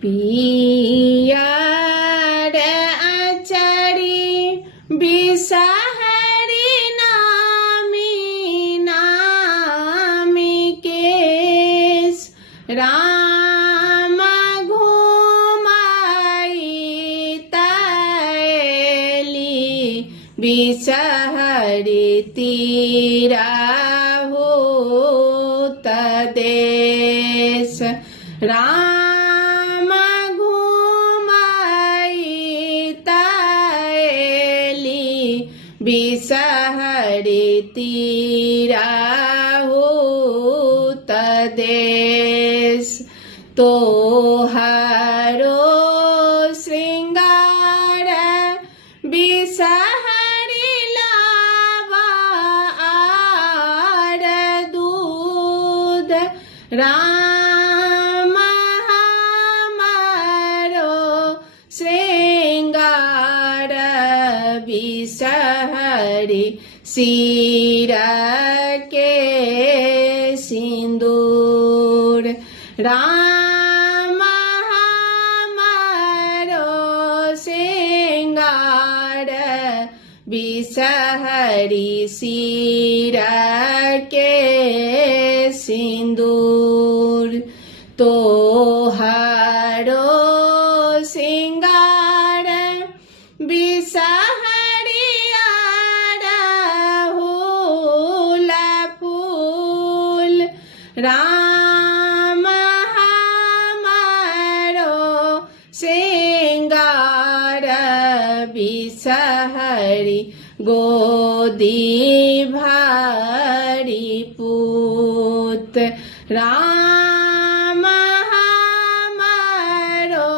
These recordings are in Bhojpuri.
पियर अचरी बिसहरी नामी नामी केस राम घुमाई तैली बिसहरी तीरा हो तदेश राम घुमाई तैली बिसहरी तीरा हो तदेश तोहरो श्रृंगार बिसहरी लावा आर दूध राम हमारो श्रृंगार बिसहरी सिर के सिंदूर राम हमारो श्रृंगार बिसहरी सिर के सिंदूर तोहरो श्रृंगार बिसहरी अड़हुल फूल राम हमारो श्रृंगार बिसहरी गोदी भरी पूत राम हमारो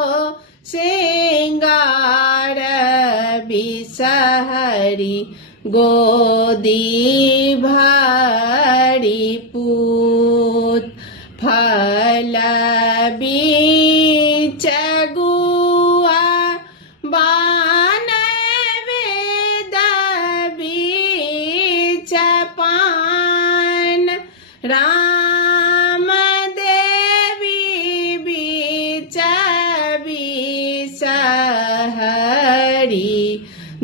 श्रृंगार बिसहरी गोदी भरी पूत फल बीच गुआ बान वेद बीच पान राम देवी बीच बिसहरी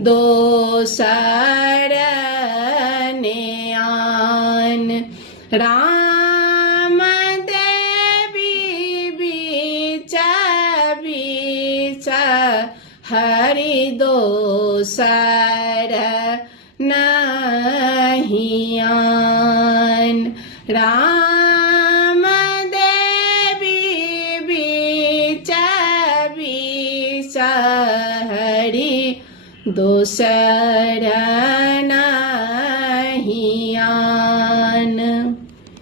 दोसर नेआन राम देवी बीच बिसहरी दोसर नहियान राम देवी बीच बिसहरी दोसर नहियान।